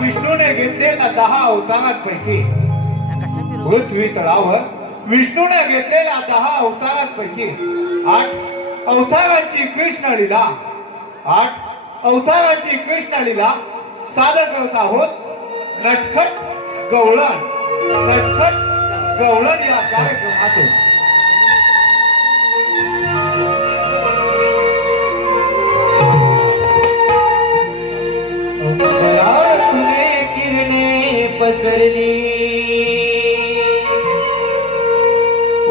विष्णूने घेतलेल्या 10 अवतारांपैकी पृथ्वी तळावर विष्णूने घेतलेल्या 10 अवतारांपैकी 8 अवतारांची कृष्णलीला 8 अवतारांची कृष्णलीला सादर करत आहोत. नटखट गवळण या कार्यक्रमातून पसरली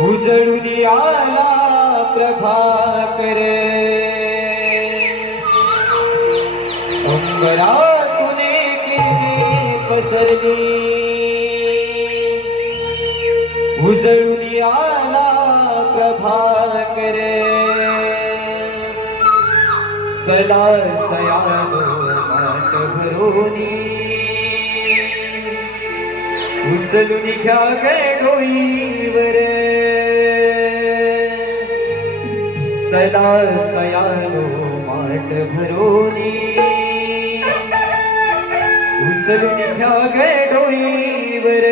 उजळून आला प्रभाकर अंबरातून किरणे पसरली उजळून आला प्रभाकर सदा सयानो माट भरोनी उचलून घ्या गे डोईवर सदा सयानो माट भरोनी उचलून घ्या गे डोईवर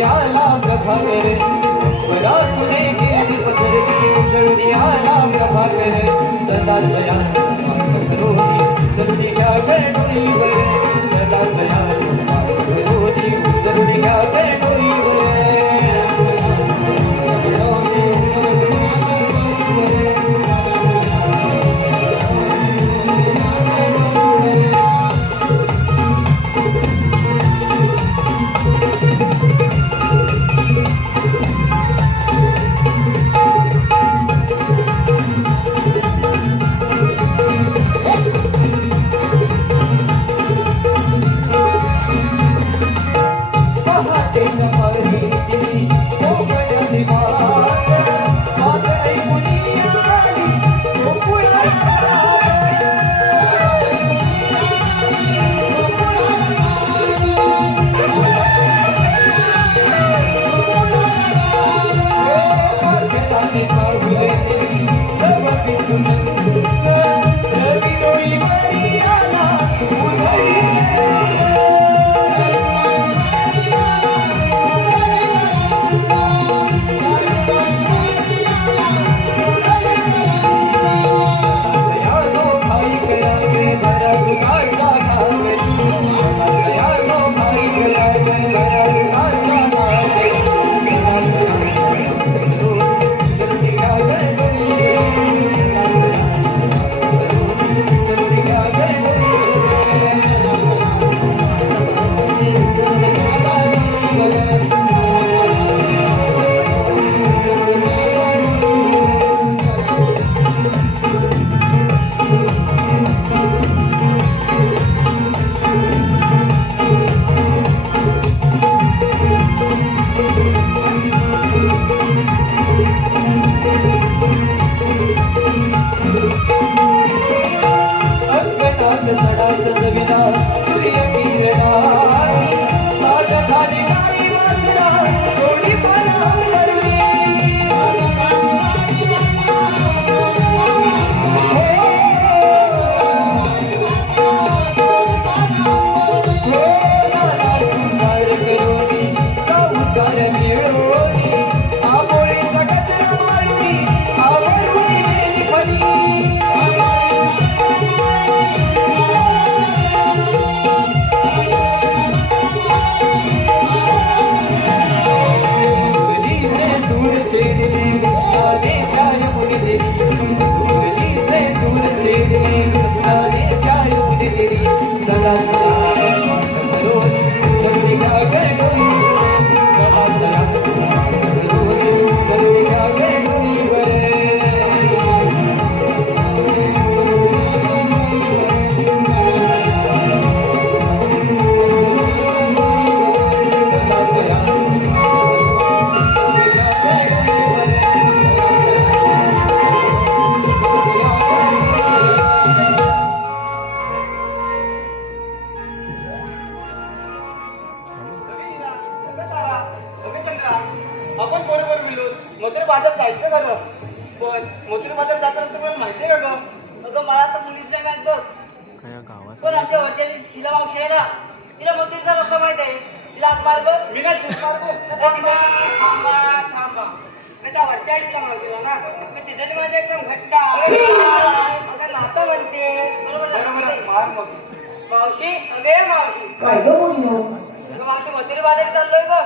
आला प्रभाकर अंबरातून किरणे पसरली उजळून आला प्रभाकर सदा सयानो माट भरोनी उचलून घ्या गे डोईवर सदा सयानो माट भरोनी उचलून घ्या गे डोईवर आपण बरोबर गेलो मथुरा बाजार जायचं खरं पण मथुरा बाजार जाताना तुम्हाला माहिती आहे का ग अगं मला तर मुलीच नाही माहित बघ पण आमच्या वरच्या शिला मावशी आहे ना तिला मथुरेचा रस्ता माहित आहे तिला हात मार बघ मी नाही दूध मारतो थांबा थांबा थांबा मी त्या वरच्या शिला मावशीला ना मी तिथे माझं एकदम घट्ट अगं नातं म्हणते बरोबर ना? बरोबर मार मग मावशी अगे मावशी काय ग बोललो अगं मावशी मथुरे बाजारी चाललोय बघ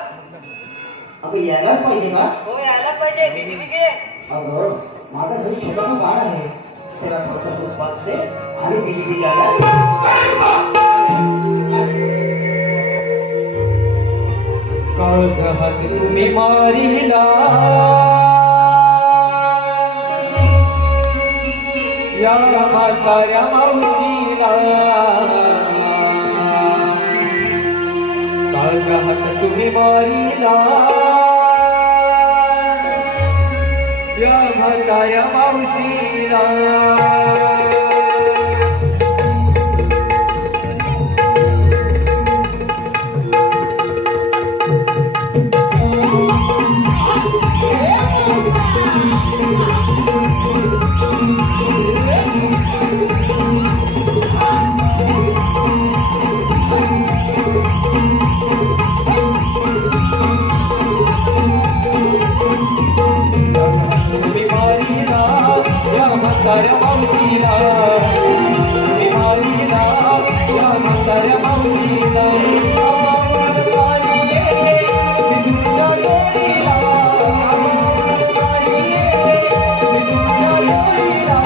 अगं यायलाच पाहिजे का हो यायलाच पाहिजे बिगी बिगी अगं माझा घरी छोटासा बाळ आहे त्याला थोडंसं दूध पाजते आणि बिली बिली आल्या काळजात तुम्ही मारिला या म्हाताऱ्या मावशीला काळजात तुम्ही मारिला या म्हाताऱ्या मावशीला तुम्ही मारिला या म्हाताऱ्या मावशीला तुम्ही मारिला या म्हाताऱ्या मावशीला आवाज सारी येते तुमच्या जोडीला आवाज सारी येते तुमच्या जोडीला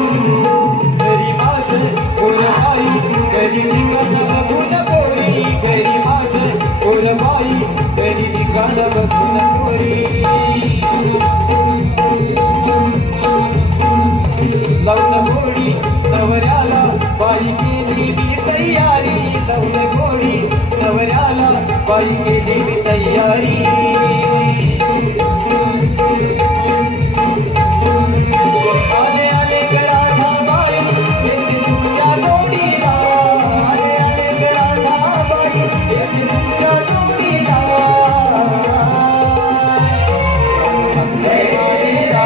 घरी माझं गोरबाई घरी निघालं बघून पोरी घरी माझं गोरबाई घरी निघालं बघून पोरी लावून गोडी नवऱ्याला बाई केली मी तयारी लावून गोडी नवऱ्याला बाई केली मी तयारी आले आले गळाधा बाई येते तुमच्या जोडीला आले आले गळाधा बाई येते तुमच्या जोडीला मारीला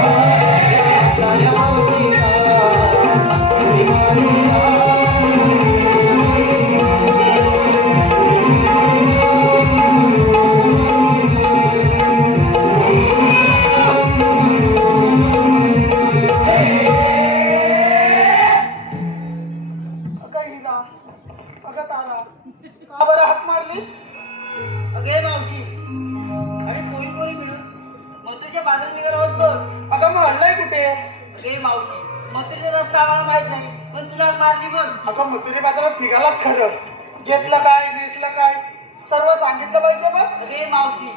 साऱ्या मावशीला तुम्ही मारीला अगं हिना अगं तारा का बरं हाक मारली अगे मावशी अरे पोरी पोरी मिळून मथुरेच्या बाजारात निघाला होत बघ अगं मग हल्लाय कुठे अगे मावशी मथुरेचा रस्ता आम्हाला माहित नाही पण तुला मारली बघ अगं मथुरे बाजारात निघालात खरं घेतलं काय नेसलं काय सर्व सांगितलं पाहिजे बघ अगे मावशी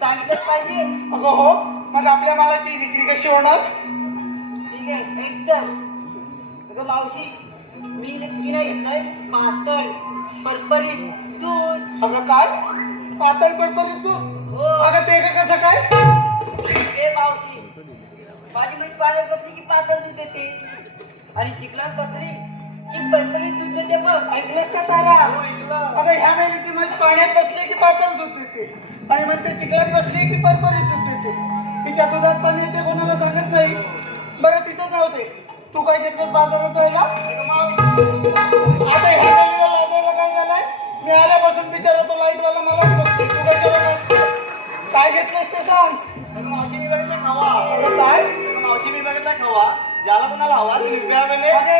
सांगितलंच पाहिजे अगं हो मग आपल्या मालाची विक्री कशी होणार ठीक आहे एकदम अगं मावशी मी नक्की नाही घेतलंय पातळ परपरीत दूध अगं काय पातळ पडपडीत तू हो अगं ते का कसं काय ए मावशी माझी म्हैस पाण्यात बसली की पातळ दूध देते आणि चिखलात बसली की परपरीत दूध देते बघ ऐकलंस का तारा अगं ह्या मेलीची म्हैस पाण्यात बसली की पातळ दूध देते आणि मग ते चिखलात बसली की परपरीत दूध देते तिच्या दुधात पाणी येते कोणाला सांगत नाही बरं तिचं जाऊ दे तू काय घेतलंस बाजारात जायला आता ह्या मेलीला लाजायला काय झालंय मी आल्यापासून बिचारा तो लाईटवाला मला बघतो तू कशाला नसतोस काय घेतलंस ते सांग मावशी मी बघितला खावा अगं काय मावशी मी बघितला खावा ज्याला कोणाला हवा ते निघ्या वेळे अगे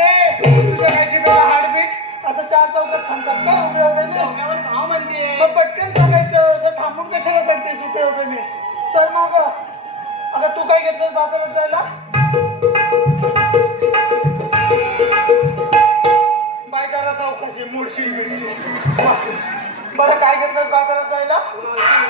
तुझ्या काय जिभेला हाडबीट असं चार चौकात सांगतात का उभे उभे खाव म्हणते मग पटकन सांगायचं असं थांबून कशाला सांगतेस उभे उभे चल माग अगं तू काय घेतलंस बाजारात जायला बाय जरा सावकाशी मोडशील बिडशील बरं काय घेतलंस बाजारात जायला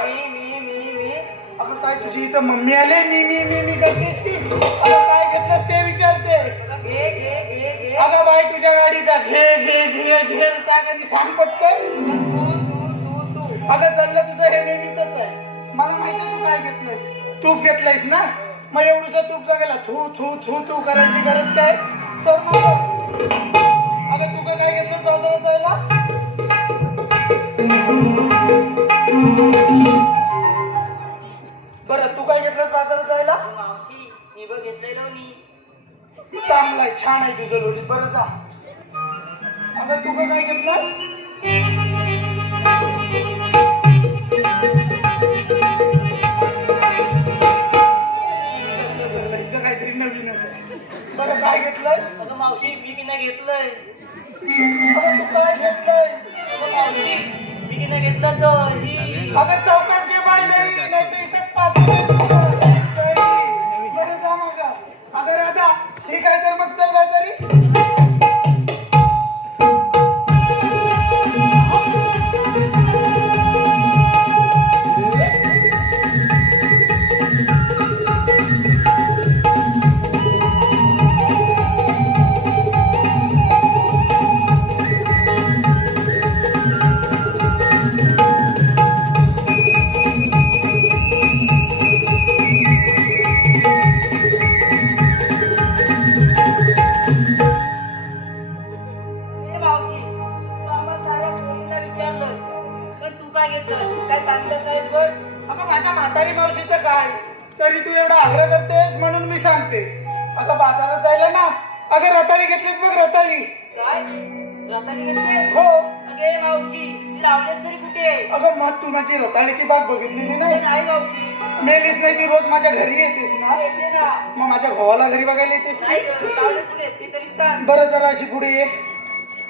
मी अगं काय काय तुझी इथं मम्मी आले मी करतेस ती अगं काय घेतलंस ते विचारते अगं घे घे घे घे अगं बाई तुझ्या गाडीचा घे टाक आणि सांग पटकन तू अगं चाललं तुझं हे नेहमीच आहे मला माहिती आहे तू काय घेतलंयस तूप घेतलंयस ना मग एवढंसं तूप जगायला थू करायची गरज काय सर अगं तू काय घेतलंस बाजारात जायला बरं तू काय घेतलंस बाजारात जायला मावशी मी बघ घेतलंय लोणी चांगलाय छान आहे तुझं लोणी बरं जा अगं तू काय घेतलंस सगळं हिचं काहीतरी नवीनच आहे बरं काय घेतलंस अगं मावशी मी की नाही घेतलंय अगं तू काय घेतलंय अगं मावशी मी की नाही घेतलं तो अगं सावकाश घे बाई नाही नाही तर इथेच पाहतो बरं जा मग अगं राधा ठीक आहे तर मग चल बाजारी ए मावशी तू आम्हा साऱ्या पोरींना विचारलं पण तू काय घेतलं काय सांगत आहेस बघ अगं माझ्या म्हातारी मावशीचं काय तरी तू एवढा आग्रह करतेस म्हणून मी सांगते अगं बाजारात जायला ना अगं रताळी घेतलीत बघ रताळी काय रताळी घेतले हो अगे मावशी ती लावण्यासरी कुठे आहे अगं मग तू माझी रताळीची बाग बघितलेली नाही नाही मावशी मेलीस नाही ती रोज माझ्या घरी येतेस ना येते ना मग माझ्या भावाला घरी बघायला येतेस नाही की? लावण्यास कुठे ते तरी सांग बरं जरा अशी पुढे ये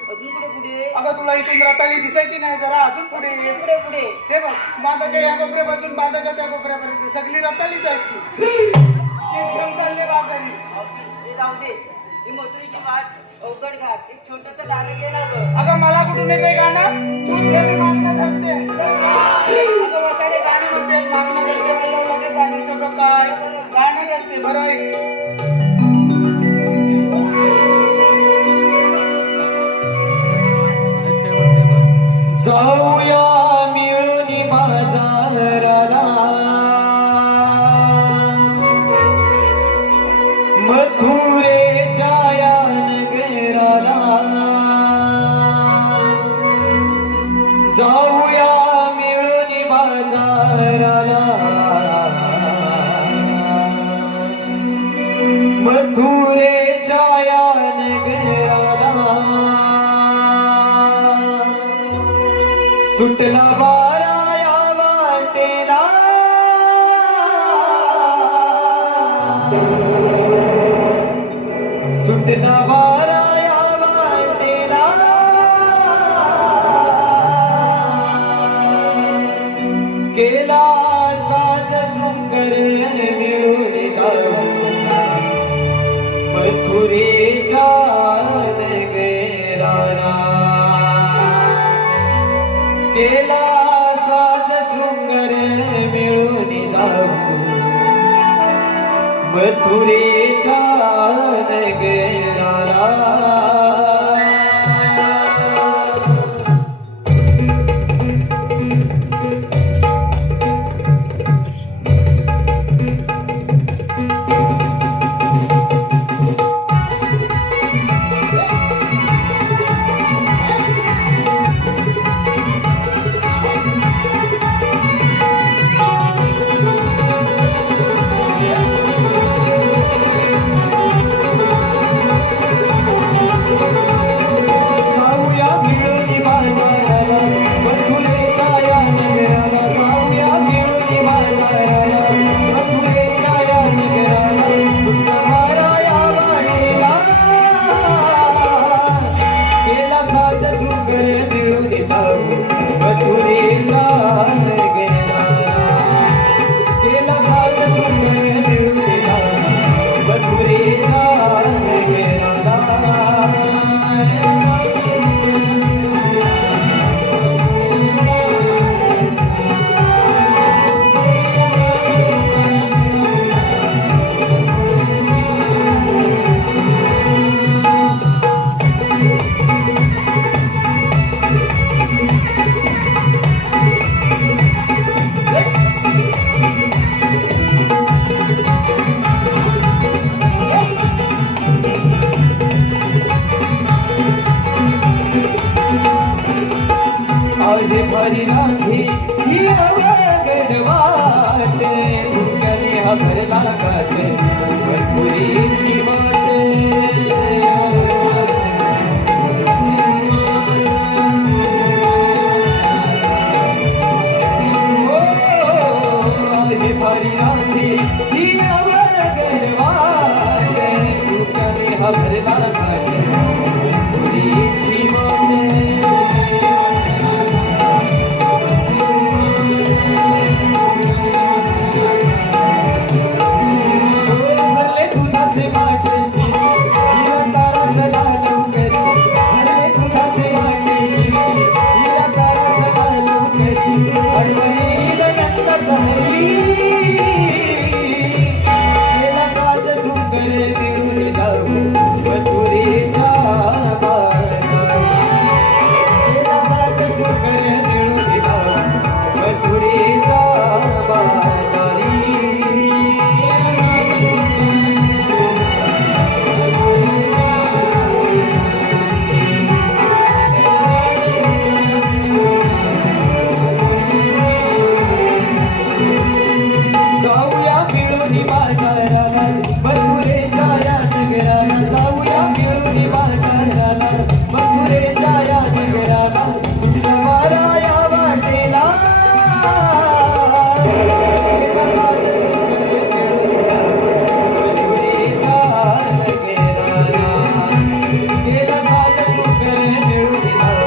अजून कुठे पुढे अगं तुला इथून रताळी दिसायची नाही जरा अजून पुढे ये पुढे पुढे हे बघ बांधाच्या या कोपऱ्यापासून बांधाच्या त्या कोपऱ्यापर्यंत सगळी रताळीच आहे ती तीच घेऊन चालले बाजारी मावशी ते जाऊ दे ही मथुरीची वाट अवघड घाट एक छोटस गाणं घे ना गं अगं मला कुठून येते गाणं तूच घे मी मागणं धरते अगं वसाडे गाणी म्हणते मागणं धरते मला लगेच आली सगळं काय गाणं धरते बरं ऐक जाऊया मिळून बाजाराला मथुरेच्या या नगराला जाऊया मिळून बाजाराला मथुरेच्या या नगराला सुटला वारा या वाटेला सुटला वारा या वाटेला केला साज सुंदर मिळून जाऊ मथुरेच्या नगराला केला साज शृंगार मिळून जाऊ मथुरेच्या नगराला भरला खाते भरपुरीची वाटे हे भारी रात्री ही अवगरवाटे तुझ्याने हा भरला खाते भरपुरीची वाटे भरले दुधाचे वाटेशी हिरा तारा सला लवकरी भरले दुधाचे वाटेशी हिरा तारा सला लवकरी अडवणी नंद सहरी केला साज सुंगडे मिळून जाऊ मथुरेचा बाजारी केला साज सुंगडे मिळून जाऊ मथुरेचा बाजारी जाऊया मिळून बाजाराला मथुरेच्या या नगराला जाऊया मिळून बाजाराला मथुरेच्या या नगराला सुटवारा या वाटेला केला साज मथुरेचा नगराला केला साज सुंदर मिळून मथुरेचा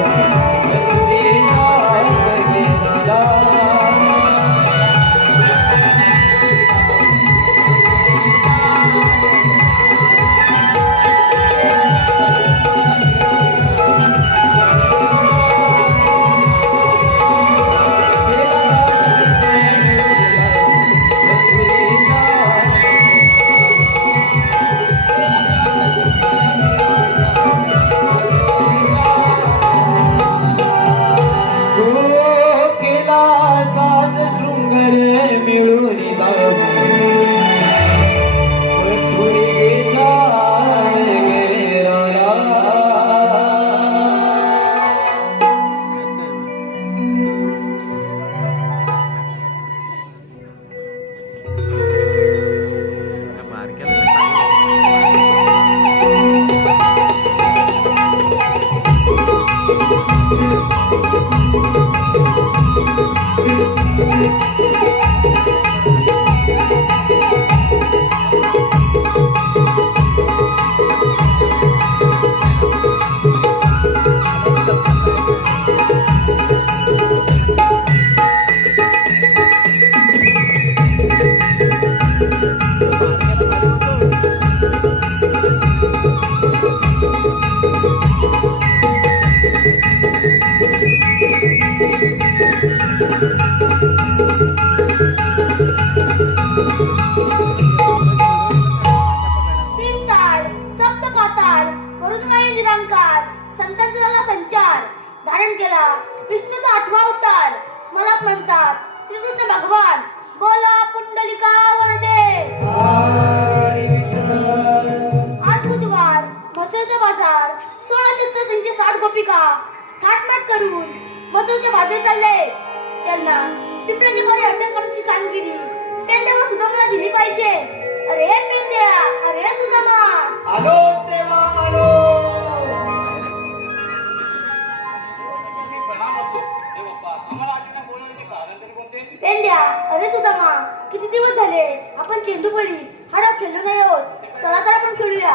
नगराला केला साज शृंगार मिळून जाऊ मथुरेच्या नगराला तीन ताल सप्त पाताळ वरून काही निरंकार संतांचा झाला संचार धारण केला विष्णूचा 8वा अवतार मला म्हणतात श्रीकृष्ण भगवान बोला पुंडलिका वरदे आज बुधवार मथुरेचा बाजार 16 क्षेत्र त्यांचे 60 गोपिका थाटमाट करून मथुरेच्या बाजारात चालले त्यांना टिपल्याची बरी अटक करण्याची कामगिरी पेंड्यावर सुदामाला दिली पाहिजे अरे पेंड्या अरे सुदामा आलो देवा आलो प्रणाम असतो हे बाप्पा आम्हाला आधी बोलवण्याचे कारण तरी कोणते पेंड्या अरे सुदामा किती दिवस झाले आपण चेंडूपडी हा डाव खेळलो नाही आहोत चला तर आपण खेळूया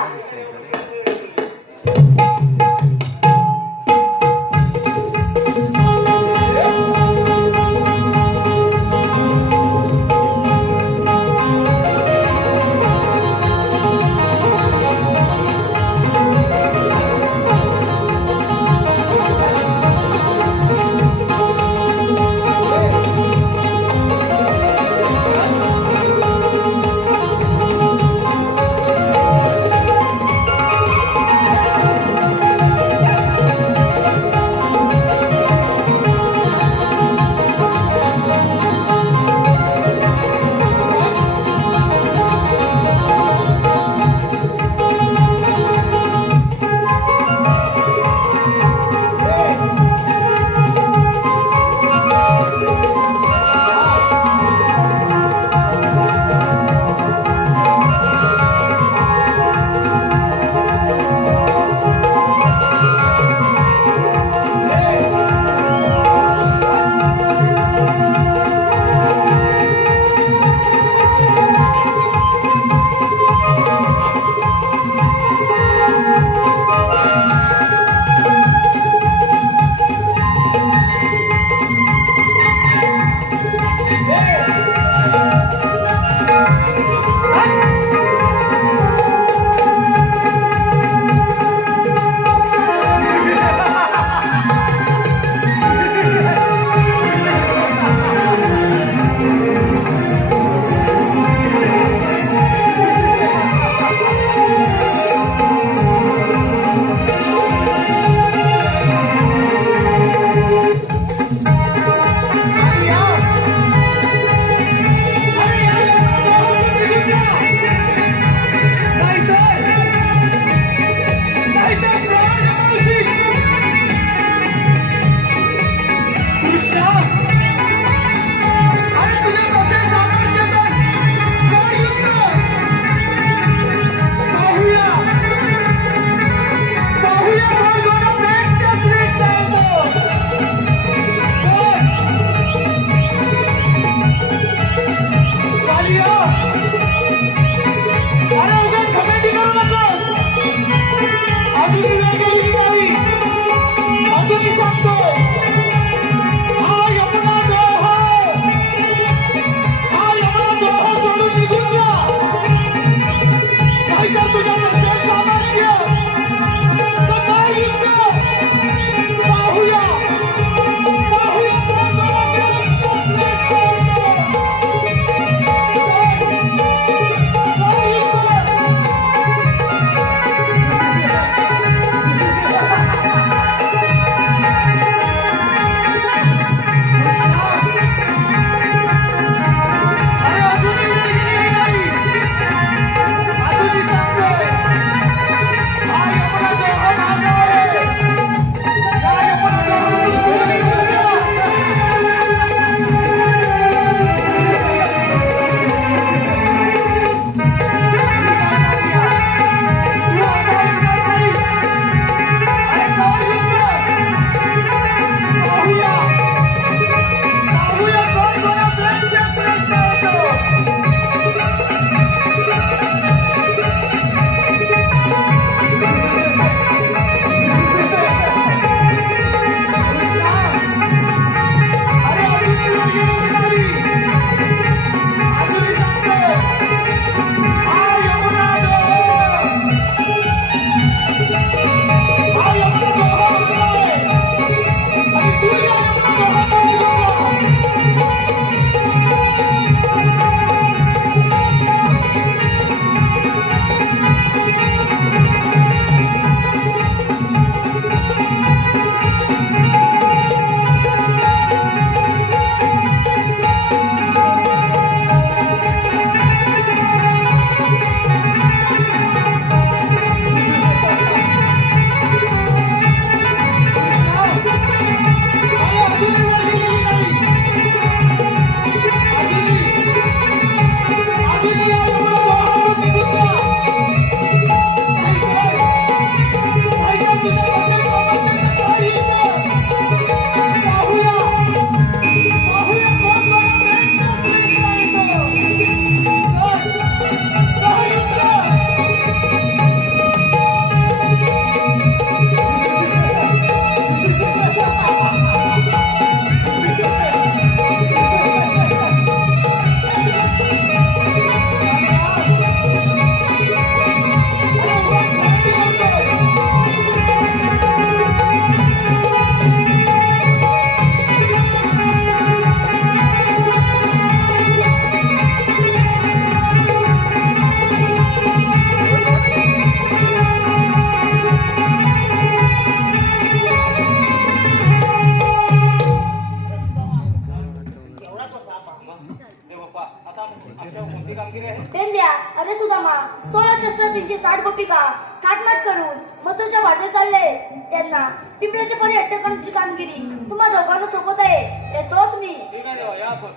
गोपा आता आपल्या कोणती कामगिरी आहे पेंद्या अरे सुदामा 16 शस्त्र 360 गोपिका थाटमाट करून मथुरेच्या वाटे चालले त्यांना पिंपळाच्या परी अटक करण्याची कामगिरी तुम्हा दोघांना सोबत आहे येतोच मी ठीक आहे देवा या आपण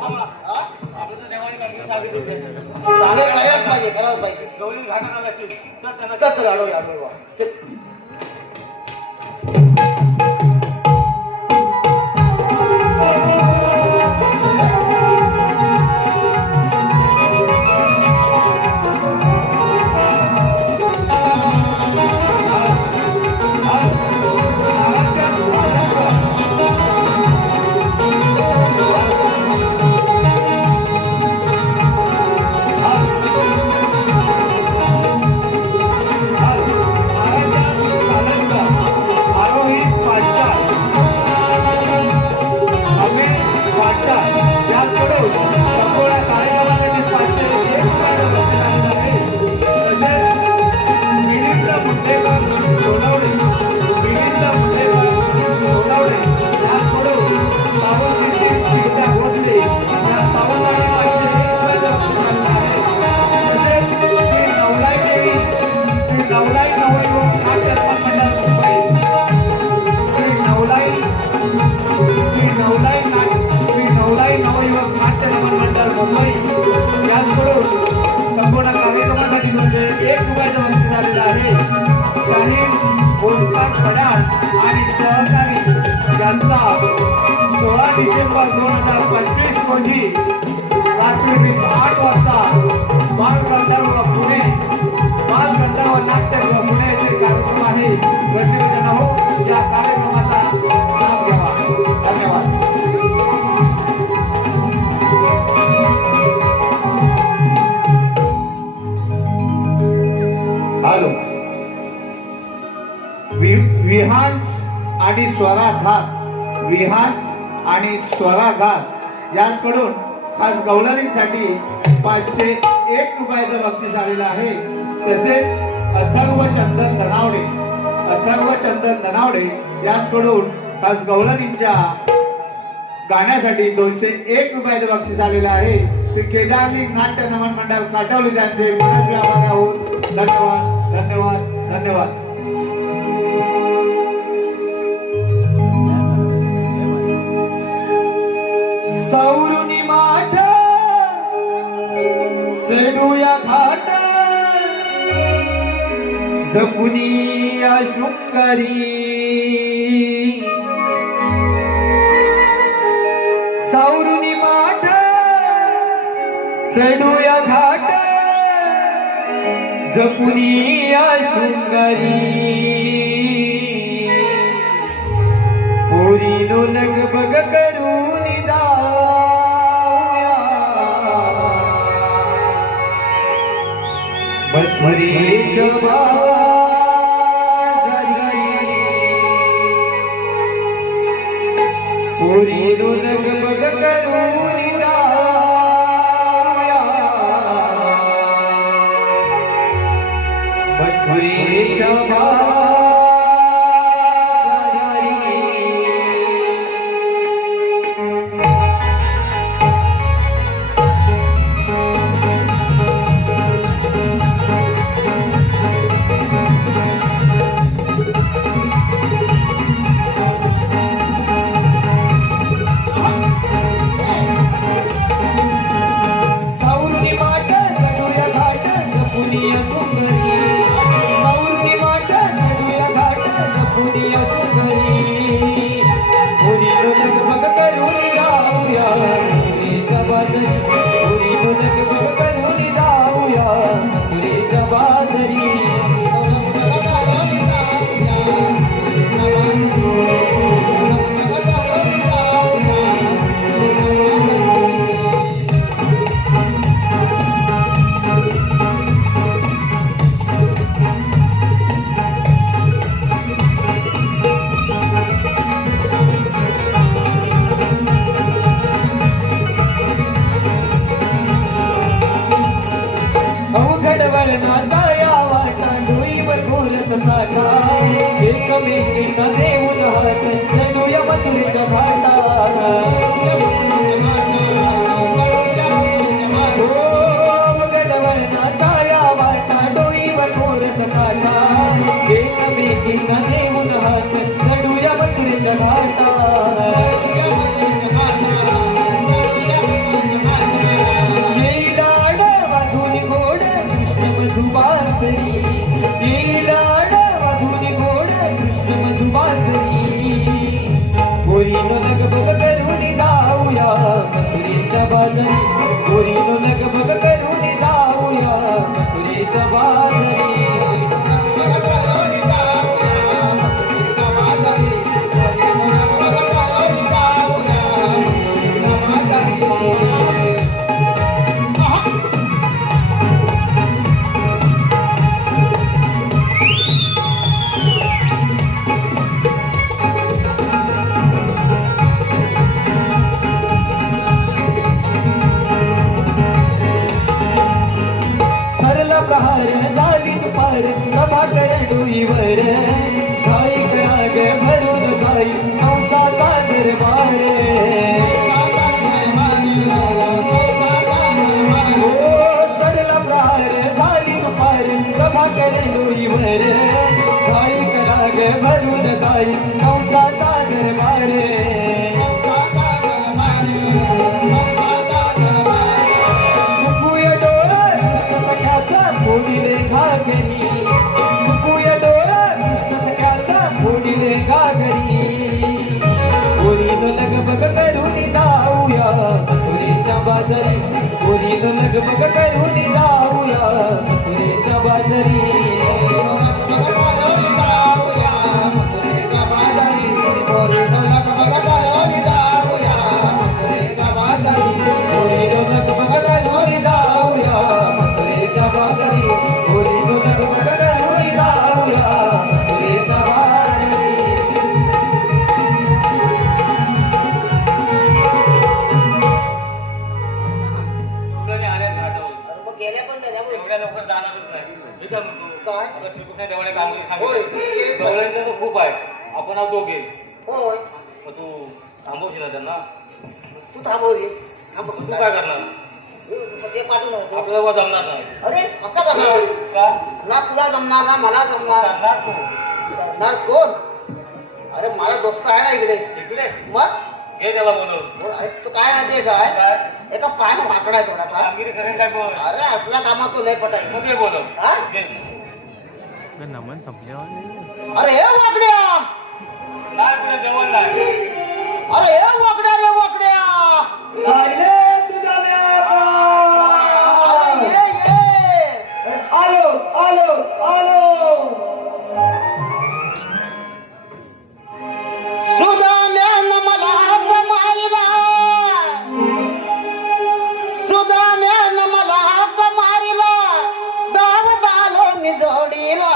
आपण तर देवाने कामगिरी सांगितली चालेल करायलाच पाहिजे करायलाच पाहिजे गवळी घाटाला लागतील चल त्यांना चल चल अडवूया अडवूया चल. आणि सहकारी यांचा 16 डिसेंबर 2025 रोजी रात्री 8 वाजता बालगंधर्व पुणे बालगंधर्व नाट्यगृह पुणे येथे कार्यक्रम आहे. रसिकजन हो या कार्यक्रमाचा लाभ घ्यावा. धन्यवाद. हॅलो विहान आणि स्वराघात विहान आणि स्वराघात याचकडून खास गवळणींसाठी 501 रुपयाचं बक्षीस आलेलं आहे. तसेच अथर्व चंदन धनावडे याचकडून खास गवळणींच्या गाण्यासाठी 201 रुपयाचं बक्षीस आलेलं आहे. ते केदारलिंग नाट्य नमन मंडळ काटवली त्यांचे मनस्वी आभार आहोत. धन्यवाद धन्यवाद धन्यवाद. सौरुनी माठ चढूया घाट जपुनिया शृंगारी सौरुनी माठ चढूया घाट जपुनिया शृंगारी पोरीनो लगबग करून जाऊया मथुरेच्या बाजारी पोरीनो लगबग करून जाऊया मथुरेच्या बाजारी. मथुरेच्या घाटा लगबग करून जाऊया मथुरेच्या बाजारी तुला नाही आल्यास घाटावर. मग गेल्या पण त्याच्यामुळे एवढ्या लवकर जाणारच नाही. मी काय म्हणतो, काय? आपल्या श्रीकृष्ण देवाने कामगिरी होय, सांगितली. केलीच पाहिजे. गवळ्यांचं तर खूप आहे. आपण आहोत दोघे. होय मग तू थांबवशील ना त्यांना? तू थांबव रे थांबव. मग तू काय करणार? ते पाठवून होतो. आपल्याला वा जमणार नाही. अरे असं कसं का? ना तुला जमणार ना मला जमणार करणार तू. जमणार कोण? अरे माझा दोस्त आहे ना इकडे इकडे मग घे त्याला बोलव. बोल, अरे तू काय माहितीये काय काय? एका पाय वाकडा आहे थोडासा कामगिरी करेन काय पण? अरे असला कामात तू लय पटाय मग घे बोलव. हा? घे. अरे हे वाकड्या नाही तुला जेवण नाही. अरे हे वाकड्या रे वाकड्या अरे ये सुदाम्यानं मला हाक मारला सुदाम्यानं मला हाक मारला धावत आलो मी जोडीला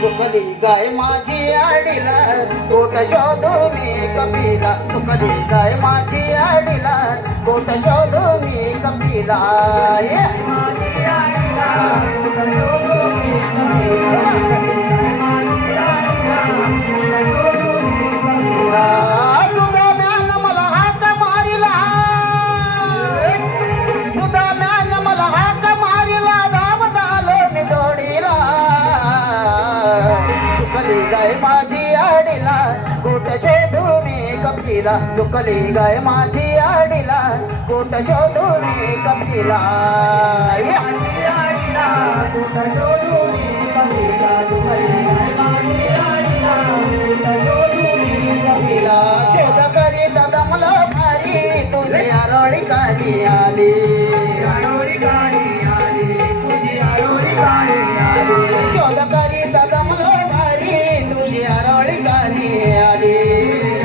चुकली गाय माझी आडीला कोट शोधू मी कपिला चुकली गाय माझी आडीला कोट शोधू मी कपिला ये माझी आडीला कोट शोधू मी कपिला सुदाम्यानं मला हाक मारिला सुदाम्यानं मला हाक मारिला धावत आलो मी जोडीला चुकली गाय माझी आडीला कोट शोधू मी कपिला चुकली गाय माझी आडीला कोट शोधू मी कपिला ये. कोट शोधू मी कपिला चुकली गाय माझी आडीला कोट शोधू मी कपिला शोध करीत दमलो भारी तुझी आरोळी काली आली आरोळी काली आली तुझी आरोळी काली आली शोध करीत दमलो भारी तुझी आरोळी काली आली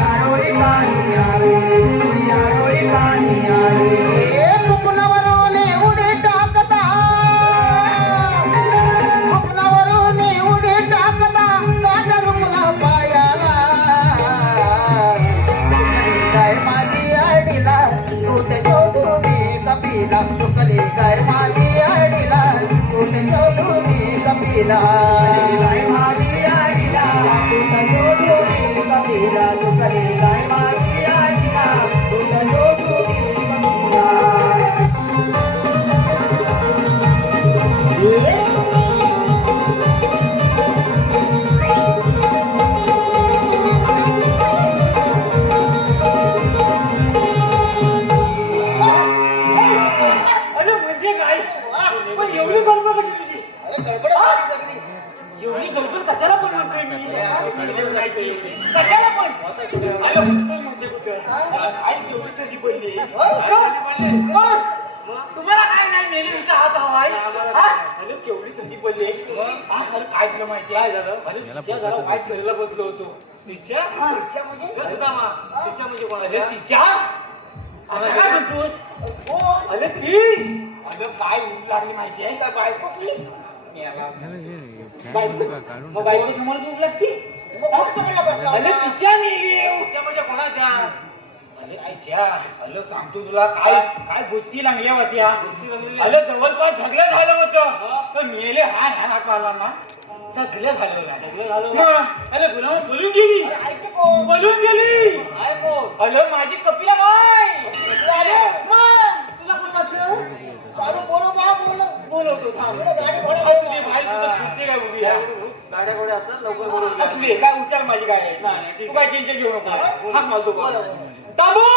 आरोळी काली आली तुझी आरोळी काली आली कुपनावरून उडी टाकता कुपनावरून उडी टाकता काटा रुपला पायाला गाय माझी आडीला कुठे शोधू मी कपिला चुकली गाय माझी आडीला कुठे शोधू मी कपिला गाय माझी आडीला कुठे शोधू मी कपिला चुकली गाय माझी आडीला कुठे शोधू मी कपिला अरे म्हणजे काय पण एवढी गडबड कशी तुझी अरे गडबड झाली सगळी एवढी गडबड कशाला पण म्हणतोय मी मेलेलं नाही ते. कशाला पण अरे म्हणतोय म्हणजे कुठं काय केवढी कधी पडली तुम्हाला काय नाही मेले इथं हात हवाय अरे केवढी थंडी पडली अरे काय तुला माहिती काय झालं? अरे तिच्या घरात काय करायला बसलो होतो तिच्या? तिच्या म्हणजे सुदामा. तिच्या म्हणजे कोण? अरे तिच्या आता काय म्हणतोस अरे ती अरे काय ऊस लागली माहिती आहे का बायको की बायको बायको समोर ऊस लागती अरे तिच्या मी तिच्या म्हणजे कोणाच्या? अरे आईच्या अरे सांगतो तुला काय काय गोष्टी लागल्या होत्या लागलेल्या? अरे जवळपास सगळं झालं होतं पण मेले ह्या हाक आला ना सगळं झालं सगळं झालं? मग अरे गुलाम बोलून गेली बोलून गेली काय कोण? अरे माझी कपिला काय मग तुला कोण वाटलं बोलवतो थांब असू दे भाई तुझं फिरते काय उभी आहे गाड्या गोड्या असतात लवकर बोलून घ्या. असू दे काय उचल माझी गाडी आहे नाही, ठीक तू काय टेन्शन घेऊ नको हाक मारतो बघ ताबो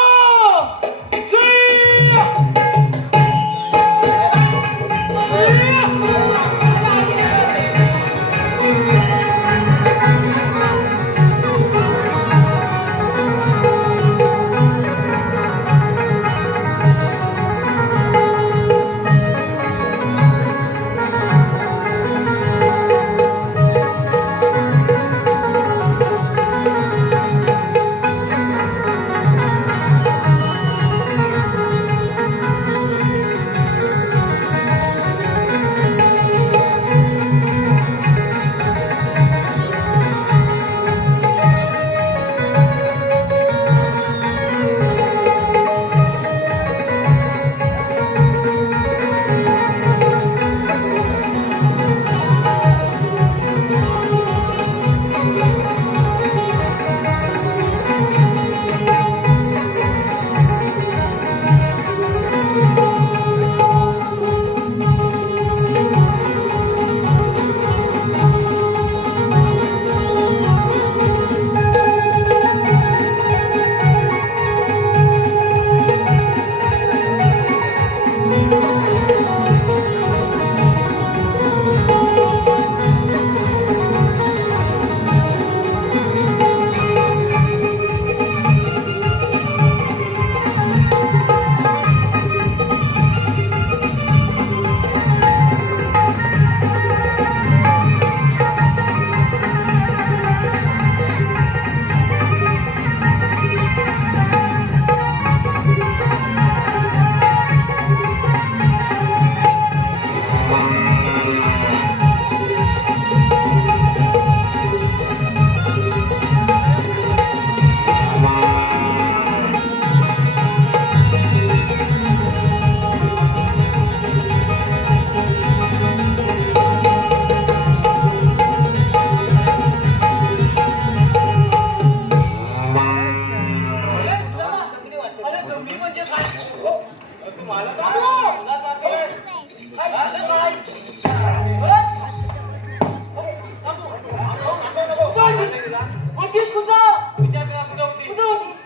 तू मला बाबू! तुला सांगते. काय झालं काय? परत? बाबू! कुठं होतीस? होतीस कुठं? विचार करा कुठे होती? कुठं होतीस?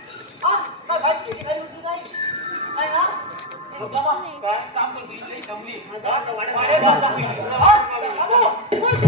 हा? काय बाईक केली खाली होती काय? काय ना? जमा, काय काम करतो इथे दमली. वाड्यात जाता पहिले. हा? बाबू! उठ!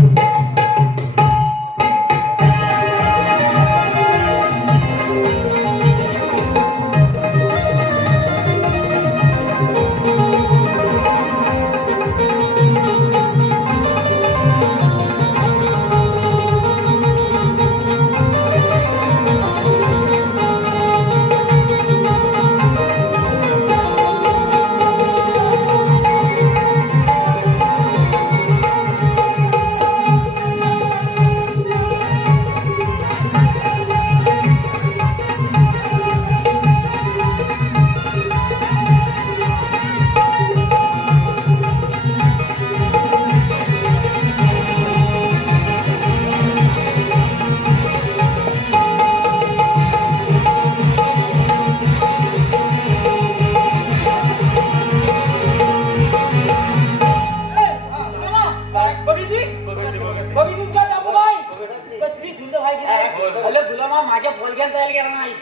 माझ्या पोलग्यान तयार केला नाही.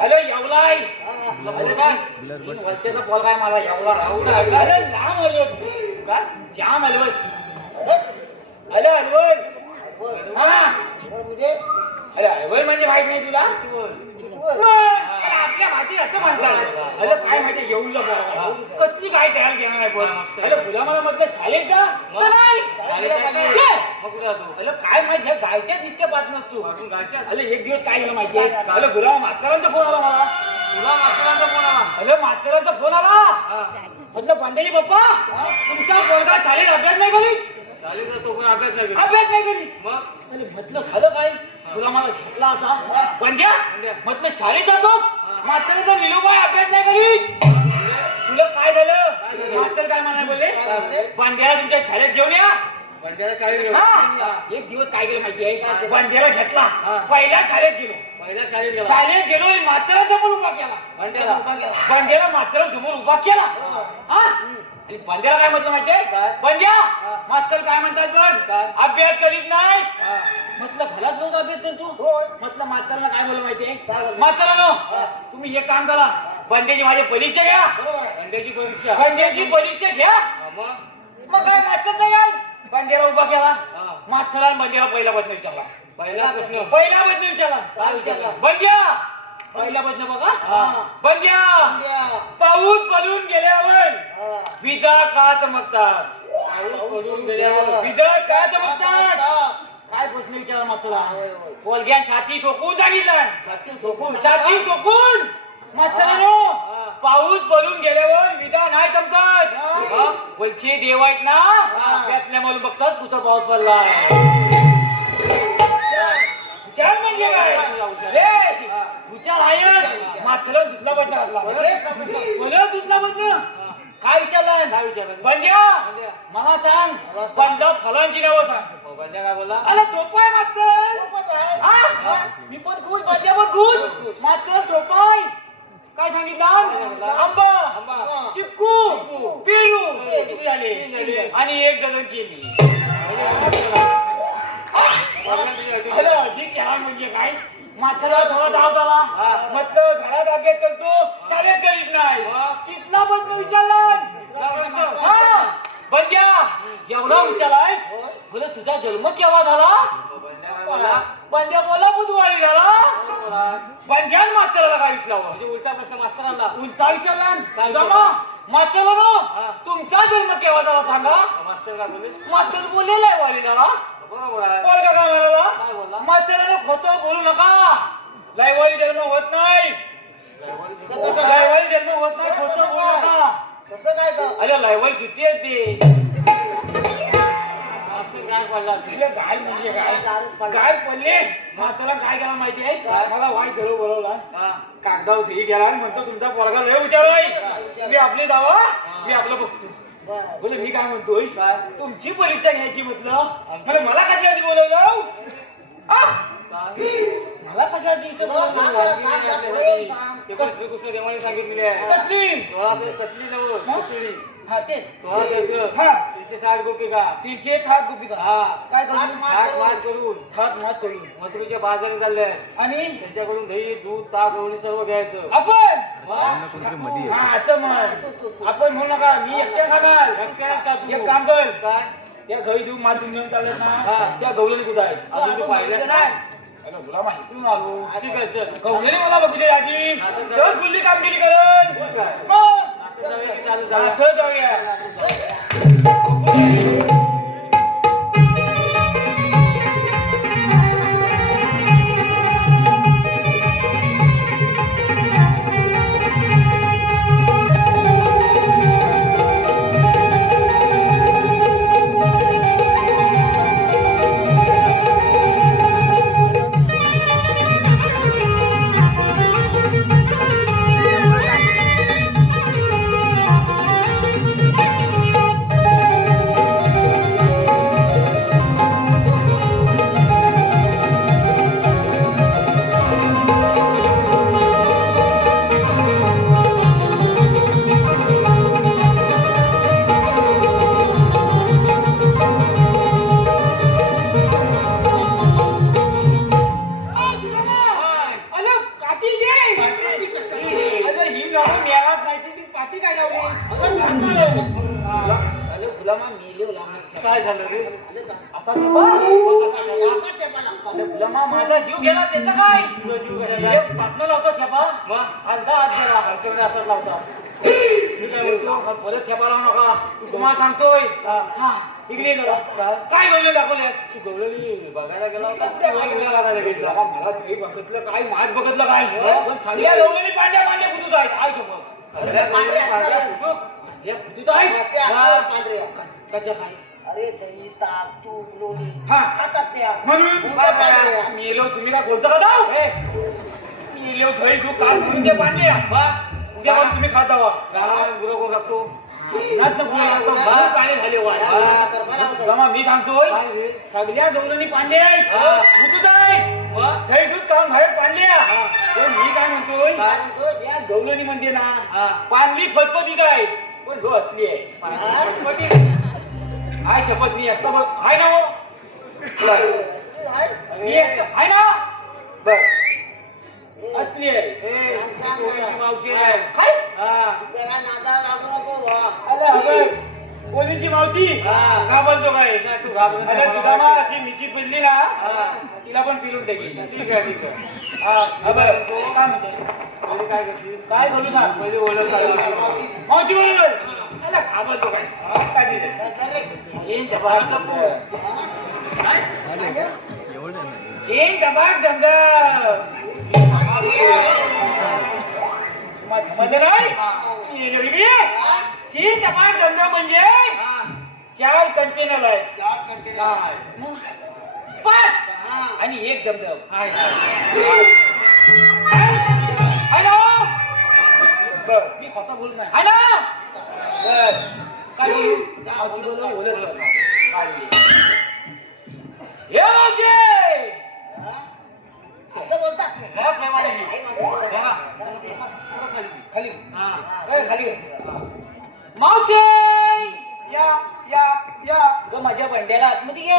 हॅलो येवलाय. वरच्याचा पोल काय माझा येवला अरे लांब हलवत का जाम हलवत. हॅलो हलवत. हा अरे हलवत म्हणजे माहित नाही तुला. आपल्या भाजी असं म्हणतात. अरे काय माहिती येऊन कसली काय तयार केला नाही पण. अरे तुला मला म्हटलं शाळेत जा तर नाही. अरे काय माहिती गायच्या दिसते पाच नसतो. अरे एक दिवस काय झालं माहितीये. अरे गुलाम मास्तरांचा फोन आला मला. तुला मास्तरांचा फोन आला. अरे मास्तरांचा फोन आला. म्हटलं पांडेली बाप्पा तुमचा पोरगा शाळेत अभ्यास नाही करीत. शाळेत जातो पण अभ्यास नाही करीत. अभ्यास नाही करीत. मग अरे म्हटलं झालं काय. तुला मला घेतला होता पंड्या. म्हटलं शाळेत जातोस मास्तरांचा विलोबाई अभ्यास नाही करीत. तुला काय झालं. मास्तर काय म्हणाय बोलले बांध्याला तुमच्या शाळेत घेऊन या. बंड्याला शाळेत घेऊन. हा. एक दिवस काय केलं माहिती आहे बांध्याला घेतला. पहिल्या शाळेत गेलो. पहिल्या शाळेत गेला. शाळेत गेलो आणि मास्तरासमोर उभा केला. बंड्याला उभा केला. बांध्याला मास्तरासमोर उभा केला. हा आणि बांध्याला काय म्हटलं माहितीये बांध्या मास्तर काय म्हणतात बघ अभ्यास करीत नाही. म्हटलं घरात बघ अभ्यास करतो. म्हटलं मास्तरांना काय बोललं माहितीये मास्तरांनो तुम्ही एक काम करा बंड्याची माझी परीक्षा घ्या. बंड्याची परीक्षा. बंड्याची परीक्षा घ्या. मग काय मास्तर तयार बंड्याला उभा केला. मास्तरांनी बंड्याला पहिला प्रश्न विचारला. पहिला प्रश्न. पहिला प्रश्न विचारला. काय विचारला. बंड्या पहिला प्रश्न बघा. बंड्या पाऊस पडून गेल्यावर विजा का चमकतात. पाऊस पडून गेल्यावर विजा का चमकतात. काय प्रश्न विचारला मास्तरा. पोलग्यान छाती ठोकून सांगितलं. छाती ठोकून मास्तरांनो पाऊस पडून गेल्यावर विजा नाही चमकत. वरचे देव आहेत ना त्यातल्या मला बघतात कुठं पाऊस पडलाय. विचार म्हणजे काय विचार आहेच. मात्र दुधला बदला घातला. बोल दुधला बदल काय विचारला बंड्या मला सांग बंडा फलांची नावं सांग. बंड्या काय बोला. अरे चोपाय मात्र मी पण खुश बंड्यावर खुश मात्र चोपाय काय सांगितलं आंबा चिक्कू पेरू झाले आणि एक डझन केली. अरे अधिक खेळा म्हणजे काय मात्र थोडा धाव झाला. म्हटलं घरात अभ्यास करतो शाळेत करीत नाही. तिथला बंद विचारला. हा बंद्या एवढा विचारलाय बोल तुझा जन्म केव्हा झाला. बंद्या बोला बुधवारी झाला. बंद्यान मास्तराला काय विचारलं. उलटा प्रश्न मास्तराला. उलटा विचारला. मास्तराला तुमचा जन्म केव्हा झाला सांगा. मास्तर काय बोलले. मास्तर बोललेला आहे वारी झाला. बरोबर आहे. पोरगा काय म्हणाला काय बोलला. मास्तराला खोटं बोलू नका. लायवारी जन्म होत नाही. लायवारी जन्म होत नाही खोटं बोलू नका. कसं काय तर अरे लायवारी सुट्टी येते. मास्तर काय बोलला. गाय म्हणजे काय गाय पडले. मास्तराला काय केला माहिती आहे मला वाईट जरूर बोलवला. कागदावर सही केला आणि म्हणतो तुमचा पोरगा लय विचारलाय. मी आपली दावा मी आपलं बघतो. बोले मी काय म्हणतोय तुमची परीक्षा घ्यायची म्हटलं मला कधी आधी बोलवलं. मला कशासाठी इथे बोलवलं? ते पण श्रीकृष्ण देवाने सांगितलेले आहे कसली? 1600 कसली नव कसली हा तेच 1600 हा 360 गोपिका 360 गोपिका. हा काय करून? थाट माट करून थाट मात करून. मथुरेच्या बाजारी चालले आणि त्यांच्याकडून दही दूध ताक लोणी सर्व घ्यायचं आपण मग हा आता मग आपण म्हणू नका मी एकट्या खाणार. एकट्याच का तू? एक काम कर, काय त्या घरी देऊन मातून घेऊन चालत ना हा. त्या गवलेली कुठं आहे? अजून तू पाहिलं नाही अरे तुला माहिती आलो ठीक आहे चल गवलेली मला बघू दे आधी तर फुल्ली कामगिरी करेल. काय? मग नाचत जाऊया की चालत जाऊया? नाचत जाऊया. अरे काठी घे. अरे ही नाव मिळालाच नाही ती पाती काय लावलीस? अरे गुलामा मेले काय झालं रे आता गुलामा माझा जीव गेला त्याचा काय? तुझा जीव गेला? हे पातनं लावतो ठेपा मग अर्धा हात गेला. हलकवणे असंच लावता मी काय बोलतो परत ठेपा लावू नका तुम्हाला सांगतोय. हा इकडे जरा काय गवले दाखवल्यास? तू गवळणी बघायला गेला होता किंवा गेला बघायला गेला बाबा, मला ते बघितलं काय माझ बघितलं काय पण सगळ्या गवलेली पांड्या पांड्या फुटूत आहेत. आई ठोपत सगळ्या पांढऱ्या पांढऱ्या फुटूक. हे फुटूत आहेत कशा काय? अरे दही ताक तूप लोणी हा खातात त्या म्हणून पांढऱ्या. मेलो तुम्ही काय बोलता का दाव? मेलो घरी तू काल म्हणून ते पांड्या उद्या पण तुम्ही खाता वा रामायण गुरु कोण राखतो काळे झाले वाय जमा मी सांगतोय सगळ्या गवलनी पांडे आहेत फुटूत आहेत घरी दूध खाऊन बाहेर पांड्या पण मी काय म्हणतोय या गवलनी म्हणजे ना पांढरी फतफती काय पण गवतली आहे हाय शपथ मी एकटा बघ हाय ना हो मी एकटा हाय ना बर अतली आहे मावशी आहे काय त्याला नादा लागू नको वा. अरे अबे कोणीची मावची घाबरतो काय तू घाबरून अरे तुझा माची मिची पडली ना तिला पण पिरून टाकली ठीक आहे ठीक आहे हा अबे काय म्हणते पहिले काय करशील काय बोलू सांग पहिले ओळख काढायला मावची बोलू अरे घाबरतो काय काय दिलं चेन दबाग दंग चेन दबाग दंग मध्ये नाही चेन दबाग दंग म्हणजे 4 कंटेनर आहेत 5 आणि 1 दमदम आहे ना बर मी खोटा बोलत नाही आहे ना बर काय बोलू मावची बोलू बोलत हे मावची असं बोलतात जरा प्रेमाने घे. जरा. खाली खाली मावची या या या ग माझ्या बंड्याला आतमध्ये घे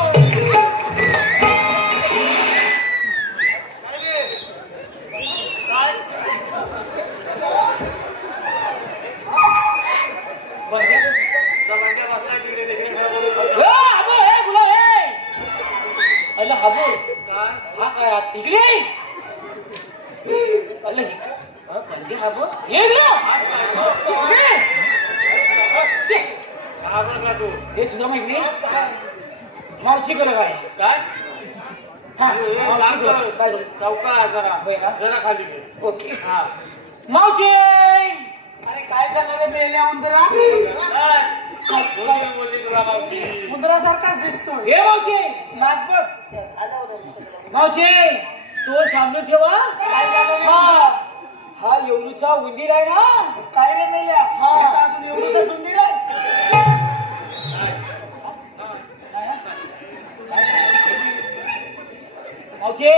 जमांड्या बसला तिकडे तिकडे काय बोलत होता? अरे हाबो काय? हा काय आत इकडे अरे बंडे हाबो ये घाबरला तू हे तुझा माहिती मावची कल काय काय हा हे मावची काम कल कर. काय झालं? सावकाश जरा होय का? जरा खाली घे. ओके हा मावची अरे काय झालं रे मेल्या उंदरा बोलली तुला मावशी उंदरासारखाच दिसतो हे मावची नाच बघ मावची तो सांगून ठेवा काय झालं रे हा उंदरा? हा येवलूचा उंदीर आहे ना काय रे मेल्या हा. याचा अजून एवढंच उंदीर आहे मावची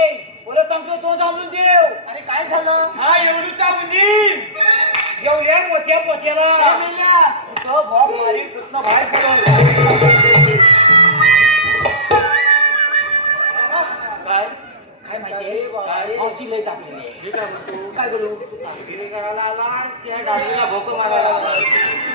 बोलत सांगतो तो तो बॉब मारी कुठनं बाहेर पडून काय काय माहितीये भाऊची लय टाकलेली आहे. मी काय म्हणतो काय करू कामगिरी करायला आला की ह्या डांगरीला भोकं मारायला आला?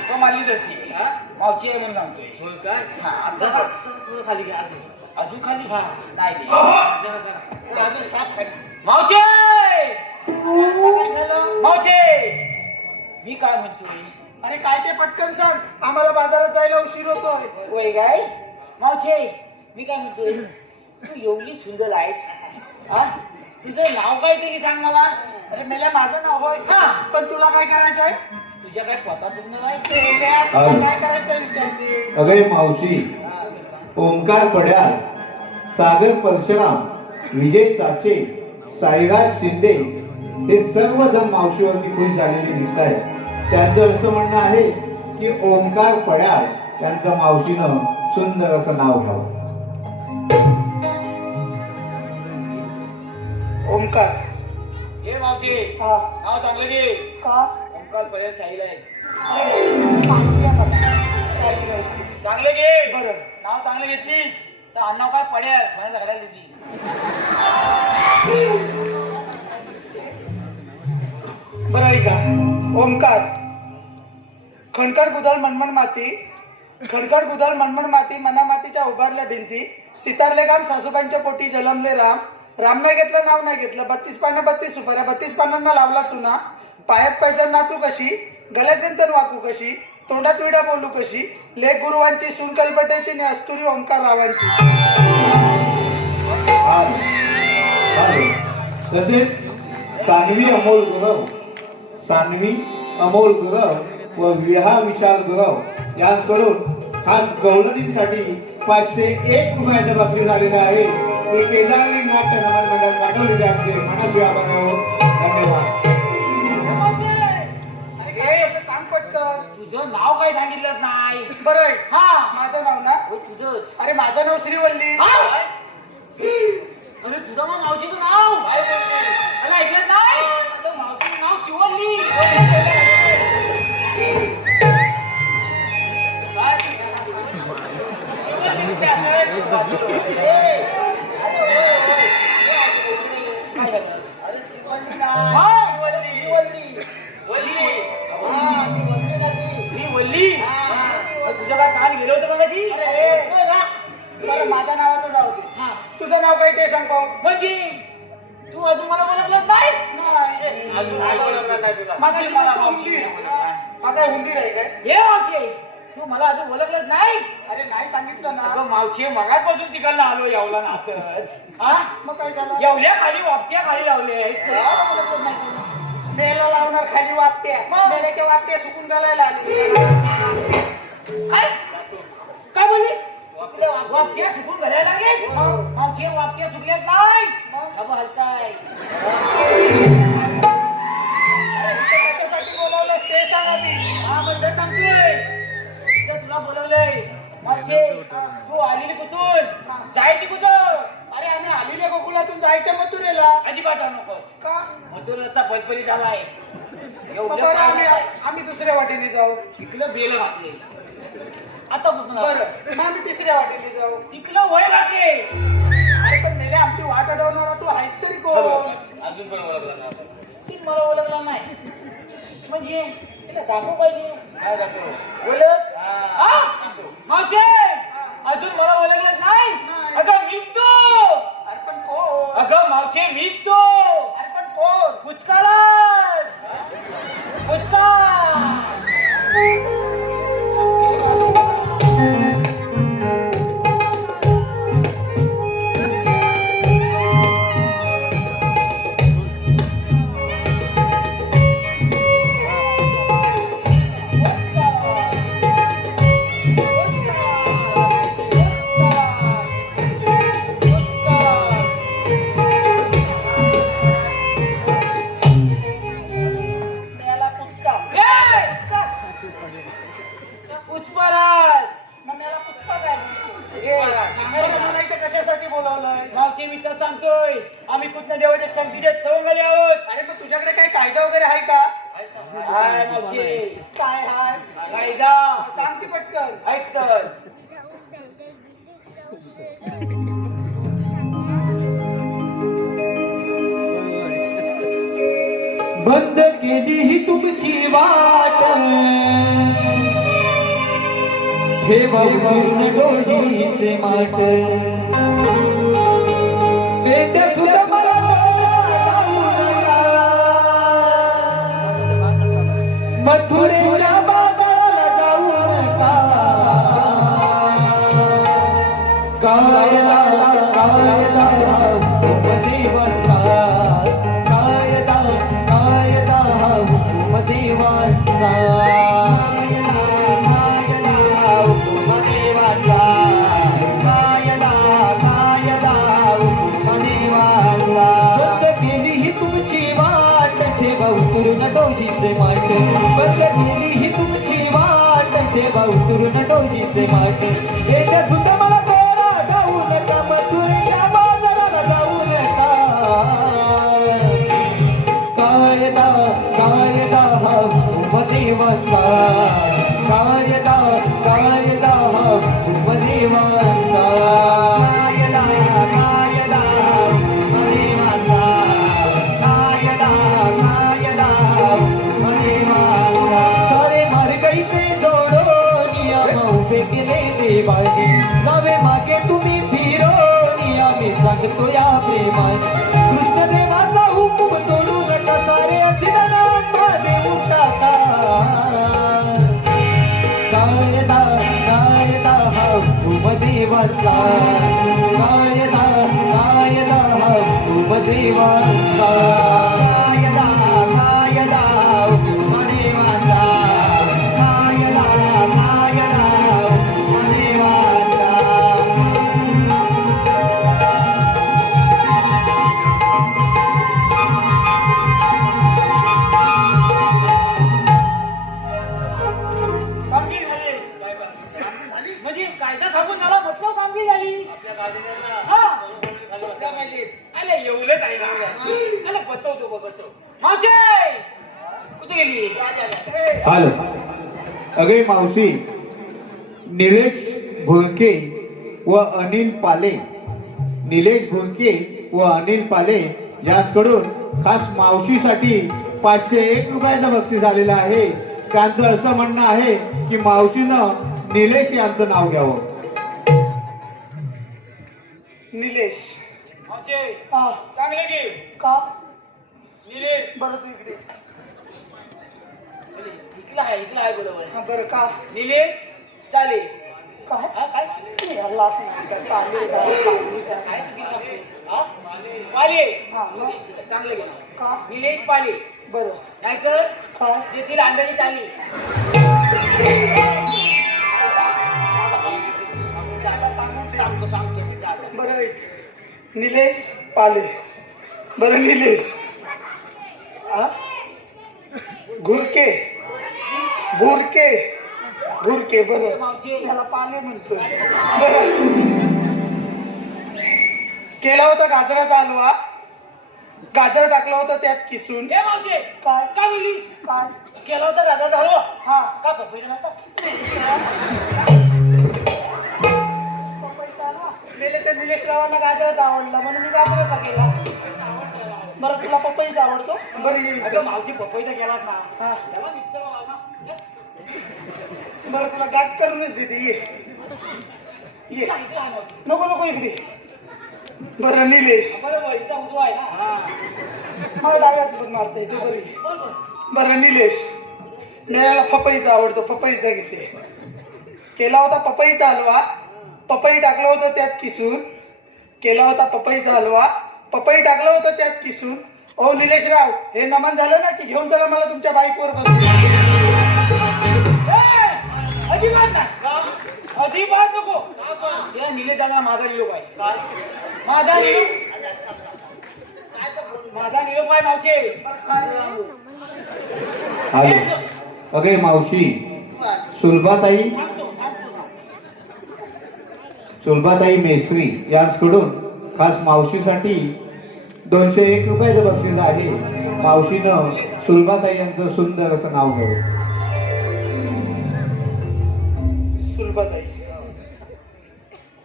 तो मारली जाते हा? मावची आहे म्हणून सांगतोय. होय काय हा, आता जरा बघ. थोडं खाली घ्या अजून. अजून खाली नाही दे. जरा जरा अजून साप खाली मावचे आता काय झालं? मावचे मी काय म्हणतोय अरे काय ते पटकन सांग आम्हाला बाजारात जायला उशीर होतोय. वय काय मावचे मी काय म्हणतोय तू एवढी सुंदर आहेस हा तुझं नाव काय तरी सांग मला. अरे मेल्या माझं नाव होय हा. पण तुला काय करायचंय? तुझ्या काय पोटात दुखणार आहे तुला काय करायचंय विचारते. अगं मावशी, ओमकार पड्याळ, सागर परशुराम, विजय चाचे, साईराज शिंदे हे सर्वजण मावशीवरती खुश झालेले दिसत आहेत. त्यांचं असं म्हणणं आहे की ओमकार पड्याळ यांचं मावशीनं सुंदर असं नाव घ्यावं. ओमकार हे मावचे हा नाव चांगलं घे. का? ओंकार पर्यंत साहिल आहे सांगितलं मला. चांगलं घे. बरं नाव चांगलं घेतली तर अण्णाव काय पडेल सोन्याला घडायला दिली. बरं ऐका ओमकार खणखण गुदल मनमन माती खणखण गुदल मनमन माती मना मातीच्या उभारल्या भिंती सितारले काम सासूबाईंच्या पोटी जलमले राम राम नाही घेतलं नाव नाही घेतलं 32 पानं 32 सुपाऱ्या 32 पानांना लावला चुना पायात पैजण नाचू कशी गळ्यात दिंतन वाकू कशी तोंडात विडा बोलू कशी लेख गुरुवांची सून कलपटेची आणि अस्तुरी ओंकार रावांची. तसेच सान्वी अमोल गुरव व विहा विशाल गुरव यांकडून खास गवळणींसाठी 501 रुपयाचं बक्षीस आलेलं आहे. ते केदारली नाट्य नमन मंडळ पाठवलेले आमचे मनस्वी आभार आहोत. धन्यवाद. अरे सांग पटकन. तुझं नाव काय सांगितलं नाही. बरं आहे. हा माझं नाव ना? हो तुझंच. अरे माझं नाव श्रीवल्ली. हा? अरे तुझं मग मावशीचं नाव अरे ऐकलं नाही आता मावशीचं नाव चिवल्ली. काय झालं? अरे चिवल्ली ना. श्रीवल्ली तुझं काय कान गेलं होतं मगाशी. बरं माझ्या नावाचं जाऊ दे. हा तुझं नाव काय ते सांग पाहू. म्हणजे तू अजून मला ओळखलंच नाही. अजून नाही बोलवणार नाही तुला. माझी मला मावशी हुंदीर. नाही ओळखलं. हा काय हुंदीर आहे काय? हे मावशी तू मला अजून ओळखलंच नाही. अरे नाही सांगितलं ना. अगं मावशी मगाचपासून तिकडनं आलो येवला नातत. हा मग काय झालं? येवल्या खाली वापट्या खाली लावले मेला लावणार खाली वापट्या मग? मेल्याच्या वापट्या सुकून घालायला आली. काय काय बोललीस वापट्या चुकून घरायला लागलेत. मावशी वापट्या चुकल्यात नाही अगं हलताय. अरे इथे कशासाठी बोलावलं ते सांग आधी. हा बद्दल सांगतोय इथं तुला बोलवलंय. मावशी तू आलेली कुठून जायची कुठं. अरे आम्ही आलेल्या गोकुळातून जायच्या मथुरेला. अजिबात जाऊ नकोस. का? मथुरेचा फलफली झालाय. मग बरं आम्ही दुसऱ्या वाटेने जाऊ. तिकडं बेल घातले आता कुठून बरं मग आम्ही तिसऱ्या वाटेने जाऊ. तिकडं वय घातले. अरे पण मेल्या आमची वाट अडवणारा तू आहेस तरी कोण? अजून पण ओळखला नाही. ती मला ओळखला नाही म्हणजे तिला दाखवू पाहिजे. काय दाखव? ओळख हा. मावशे अजून मला ओळखलंच नाही. अगं मी तो. अरे पण कोण? अगं मावशे मी तो अरे पण कोण? पुचकाळाच पुचका. मेला पुचका. पुष्पराज मग मेला पुचका काय? सांगायला मला इथे कशासाठी बोलावलंय? मावशी मी तर सांगतोय आम्ही कुठनं देवाच्या चंदीच्या चवंगले आहोत. अरे मग तुझ्याकडे काही कायदा वगैरे आहे का? हाय मावशी काय हाय कायदा सांग की पटकन ऐक तर बंद केली ही तुमची वाट ठेवा पूर्ण डोळीचे माट पेट्या सुद्धा मला जाऊ नका. मथुरेच्या बाजाराला जाऊ नका. कायदा देवाचा कायदा देवाचा बंद केली ही तुमची वाट ठेवा उतरून डोजीचे माट बंद केली ही तुमची वाट ठेवा उतरून डोजीचे माट येत्या सुद्धा मला तोरा जाऊ नका मथुरेच्या बाजाराला जाऊ नका कायदा हा हुकुमदेवाचा कायदा हा हुकुमदेवाचा सारे मार्गाईचे जोडोनी आम्हा उभे केले देवाने जावे मागे तुम्ही फिरोनी आम्ही सांगतो या प्रेमाने कृष्णदेवाचा हुकूम तोडू नका सारे सिद्धनाथ देऊ टाका कायदा हा हुकुमदेवाचा कायदा हा हुकुमदेवाचा कामगिरी झाली म्हणजे कायदा थांबून झाला म्हटलं कामगिरी झाली हा अरे एवढंच आहे ना अरे बतवतो बघ कसं मावशे कुठे गेली हॅलो अगे मावशी निलेश भोंके व अनिल पाले निलेश भोंके व अनिल पाले यांच्याकडून खास मावशीसाठी 501 रुपयाचं बक्षीस आलेलं आहे. त्यांचं असं म्हणणं आहे की मावशीनं निलेश यांचं नाव घ्यावं. निलेश मावशे हा चांगले घे का निलेश बरं तू इकडे इकला आहे बरोबर हा बरं का निलेश चाले काय हा काय याला असं म्हणतात, चालेल का? चालेल का? काय तुझी सांगते? हा? पाले हा, मग? चांगलं घे का? ना निलेश पाले बरं नाहीतर काय देतील अंड्याची टाली बरं ऐक. निलेश पाले बरं निलेश आ घुरके भुरके घुरके बरं मावशी मला पाले म्हणतोय बरं केला होता गाजराचा हलवा गाजर टाकलं होतं त्यात किसून हे मावशे काय का बोलीस काय केलं होतं दादा झालो हा का पप्पा नव्हता मेले ते निलेश रावांना गाजराचा आवडला म्हणून मी गाजराचा केला बरं तुला पपईचा आवडतो बरं ये अगं मावशी पप्पाईचा गेलात ना हा त्याला मिक्सर वाला ना बरं तुला गाठ करूनच देते ये इथे आहे मावशी. नको नको इकडे बरं निलेश बरोबर इथं उजवा आहे ना मला डाव्यात पण मारता येते बरी बरं निलेश मेळ्याला पपईचा आवडतो पपईचा घेते केला होता पपईचा हलवा पपई टाकलं होतं त्यात किसून केला होता पपईचा हलवा पपई टाकलं होतं त्यात किसून ओ निलेशराव हे नमन झालं ना की घेऊन चला मला तुमच्या बाईकवर बसून अजिबात नाही अजिबात नको त्या निलेश दादा माझा निरोप आहे माझा निरोप आहे मावशे हॅलो अगे मावशी सुलभाताई सुलभाताई मेस्त्री यांच्याकडून खास मावशीसाठी 201 रुपयाचं बक्षीस आहे. मावशीनं सुलभाताई यांचं सुंदर असं नाव घ्यावे. सुलभाताई.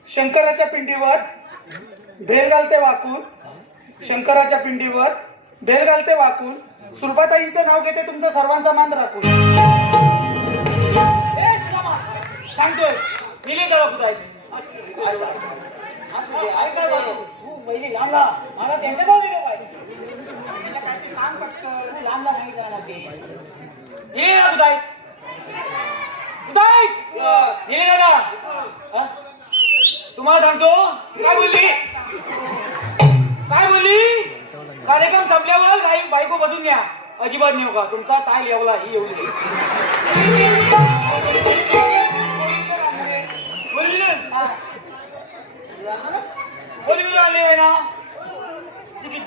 शंकराच्या पिंडीवर भेल घालते वाकून, शंकराच्या पिंडीवर भेल घालते वाकून, सुलभाताईंचं नाव घेते तुमचा सर्वांचा मान राखून. ए, तुला सांगतोय मिली त्याला कुदायचं तू पहिली लांबला मला त्यांच्या जाऊ दिलं पाहिजे सांग पटकन. तू लांबला सांगितलं ना ते मिली ना कुदायच कुदायच मिली दादा हा? तुम्हाला सांगतो काय बोलली कार्यक्रम संपल्यावर बायको बसून घ्या अजिबात नेऊ का तुमचा ताल येवला ही येवली बोलली आले ना तिकीट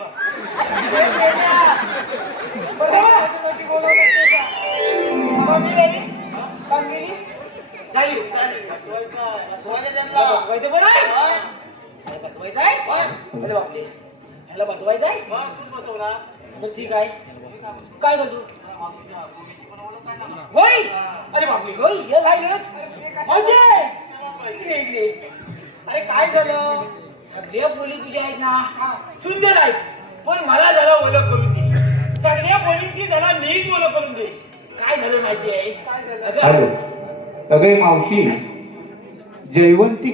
कामगिरी झाली बघवायचं बरं आहे बघवायचं आहे अरे बापरे ह्याला बघवायचं आहे तर ठीक आहे काय करतो होय अरे बापरे होय हे राहिलंच इकडे अरे काय झालं? सगळ्या बोली तुझ्या आहेत ना सुंदर आहेत पण मला जरा ओळख करून दे सगळ्या बोलींची जरा नीट ओळख करून दे काय झालं माहिती आहे हॅलो अगे मावशी जयवंती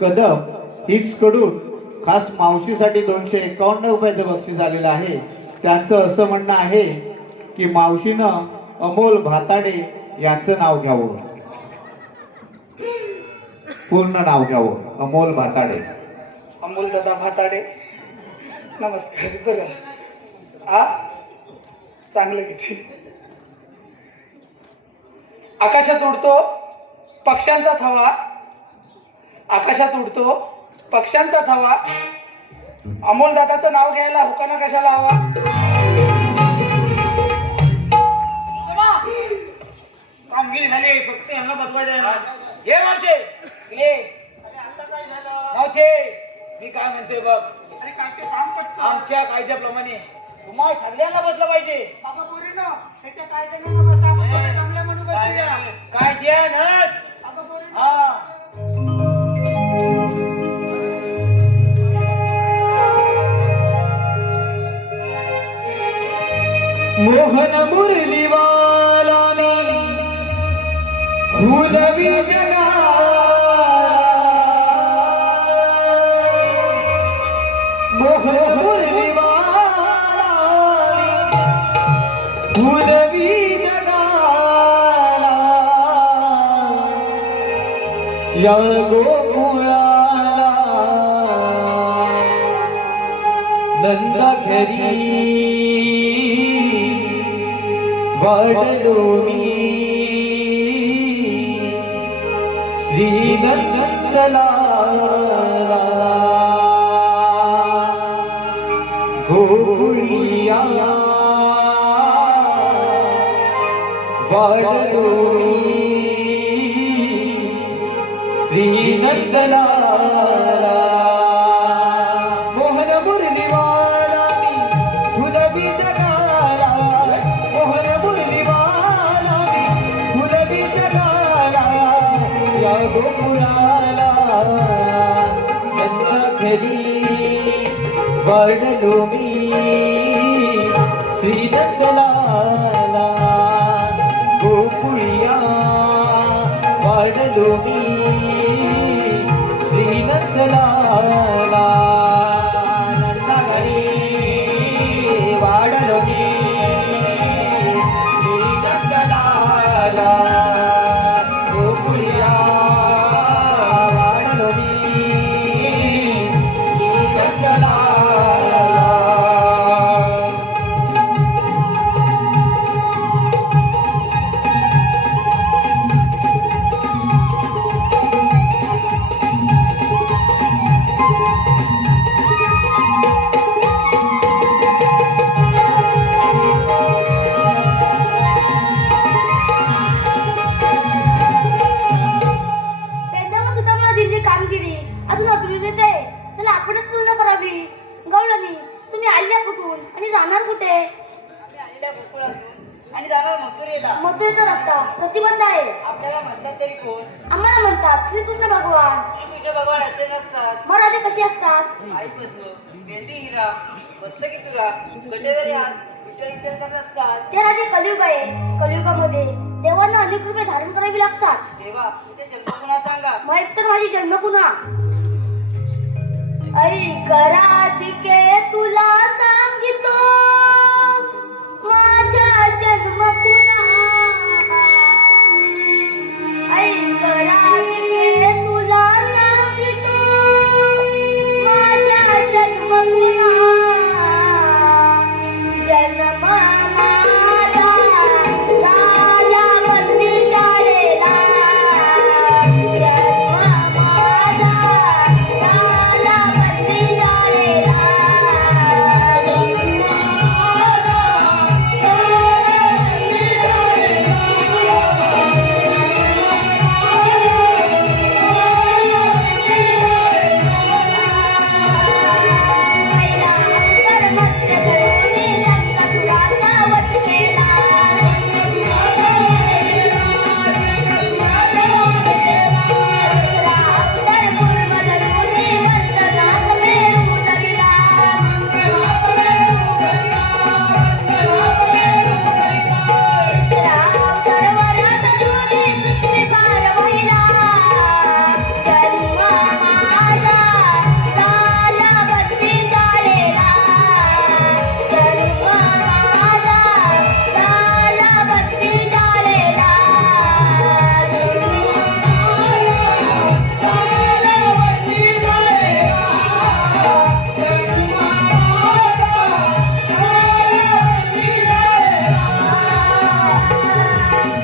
कदम हिच कडून खास मावशीसाठी 251 रुपयाचं बक्षीस आलेलं आहे. त्यांचं असं म्हणणं आहे की मावशीनं अमोल भाताडे यांचं नाव घ्यावं पूर्ण नाव घ्यावं अमोल भाताडे. अमोल दादा भाताडे नमस्कार. बरं आ चांगलं किती आकाशात उडतो पक्ष्यांचा थवा आकाशात उडतो पक्ष्यांचा थवा अमोल दादाचं नाव घ्यायला हुकाना कशाला हवा? कामगिरी झाली फक्त यांना बसवायचं हे मावचे मी काय म्हणतोय बघ अरे काय ते सांग पटकन. आमच्या कायद्याप्रमाणे तुम्हाला सगळ्यांना बसलं पाहिजे अगं पोरीनो, ह्याच्या कायद्यानं बसा, आपण थोडे चांगल्या म्हणून बसूया. कायद्यानं अगं पोरीनो, हा मोहन मुरलीवालाने भूलवी जगा मोहन मुरलीवालाने भूलवी जगाला या गोकुळाला नंदा घरी वाढलो मी श्रीनंदला गोकुळिया वाढलो मी श्रीनंदला मोहन मुरलीवाला मी गुलाबी जगाला मोहन मुरलीवाला मी गुलाबी जगाला या गोकुळाला नंदा घरी वाढलो मी श्रीनंदला गोकुळिया वाढलो मी श्रीनंदला नंदा घरी वाढलो मी श्रीनंदला गोकुळिया वाढलो मी श्रीनंदला प्रतिबंध आहे. आपल्याला म्हणतात तरी कोण? आम्हाला म्हणतात श्रीकृष्ण भगवान. श्रीकृष्ण भगवान असे नसतात. मग राधे कशी असतात? आई पद्म, मेंदी हिरा, वत्सकी तुरा, गटेवरी हात, विठ्ठल विठ्ठल करत असतात. ते राधे कलियुग आहे. कलियुगामध्ये देवांना अनेक रूपे धारण करावी लागतात. देवा तुझे जन्म पुन्हा सांगा. मग एकतर माझी जन्म पुन्हा ऐक राधिके तुला सांगितो माझा जन्म पुन्हा. ऐक राधिके तुला सांगितो माझा जन्म पुन्हा. जन्म माझा झाला बंदी शाळेला. जन्म माझा झाला बंदी शाळेला. पहिला अंतर मत्स्य धरून लंका तुराचा वध केला. दुसरा अंतर पूर्व धरून वंदनात मेरू उतरिला. तिसरा अवतार वरात धरून पृथ्वी पार वहिला. जन्म माझा झाला बंदी शाळेला. जन्म माझा झाला बंदी शाळेला.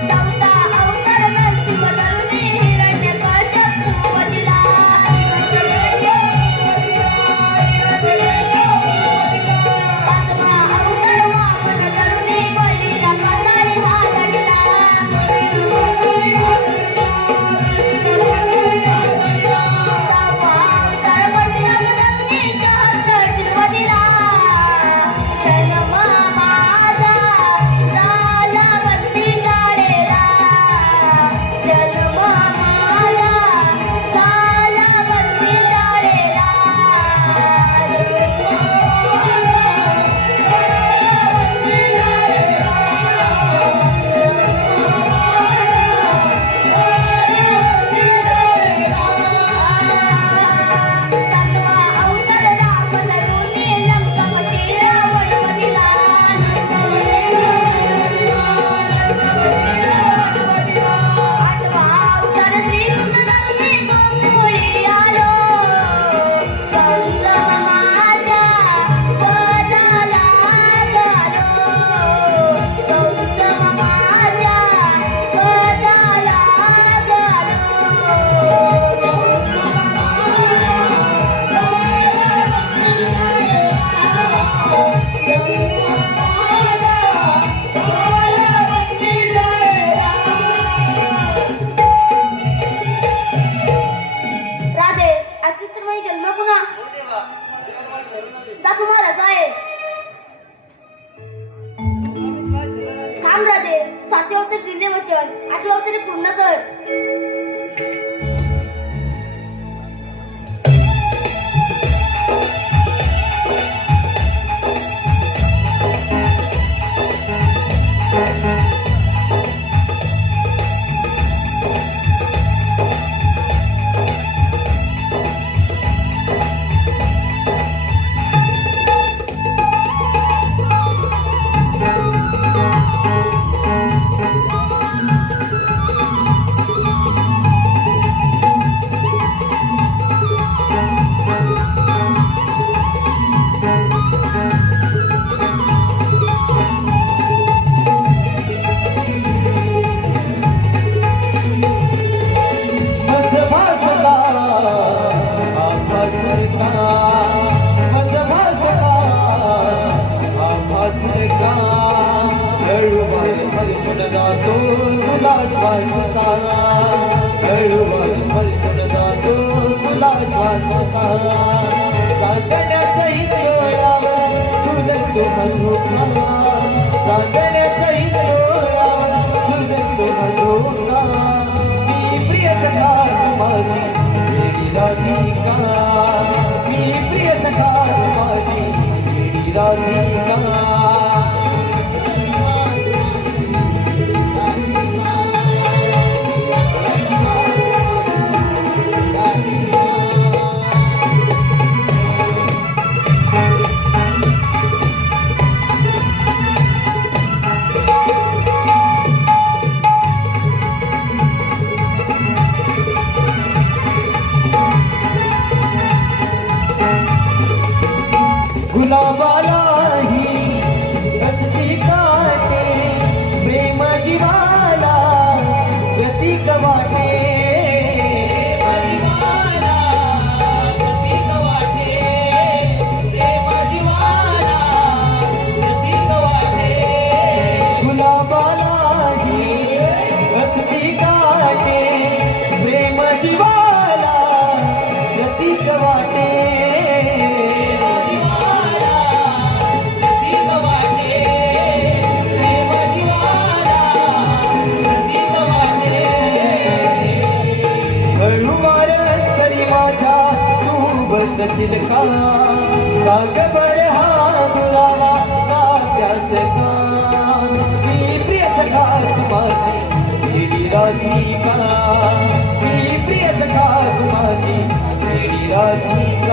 चौथा अवतार नरसिंह धरून हिरण्यकश्यपू वधिला. पाचवा अवतार वामन धरून बळीला पाताळी हात गेला. सहावा अवतार बळीराम धरून 74 जन्म दिला. जन्म माझा झाला बंदी शाळेला. जन्म माझा झाला बंदी शाळेला. सातवा अवतार राम धरून लंकापती रावण वधिला. आठवा अवतार श्रीकृष्ण धरून गोकुळी आलो. कंस माझ्या वधाला झालो. कंस माझ्या वधाला राधे आजची तर माझी जन्म पुन्हा. हो देवा. ता तुम्हालाच आहे. थांब राधे, 7 अवतार दिले वचन, 8 अवतारी पूर्ण कर. सांगण्याचा करू का मी प्रिय सखा माझी वेडी राधिका मी प्रिय सखा माझी वेडी राधिका गुलाबालाही कसती काटे प्रेम जीवाला प्रतीक वाटे गुलाबालाही कसती काटे प्रेम जीवाला प्रतीक वाटे बसशील का सांग बरं हा दुरावा नात्यात का मी प्रिय सखा माझी वेडी राधिका मी प्रिय सखा माझी वेडी राधिका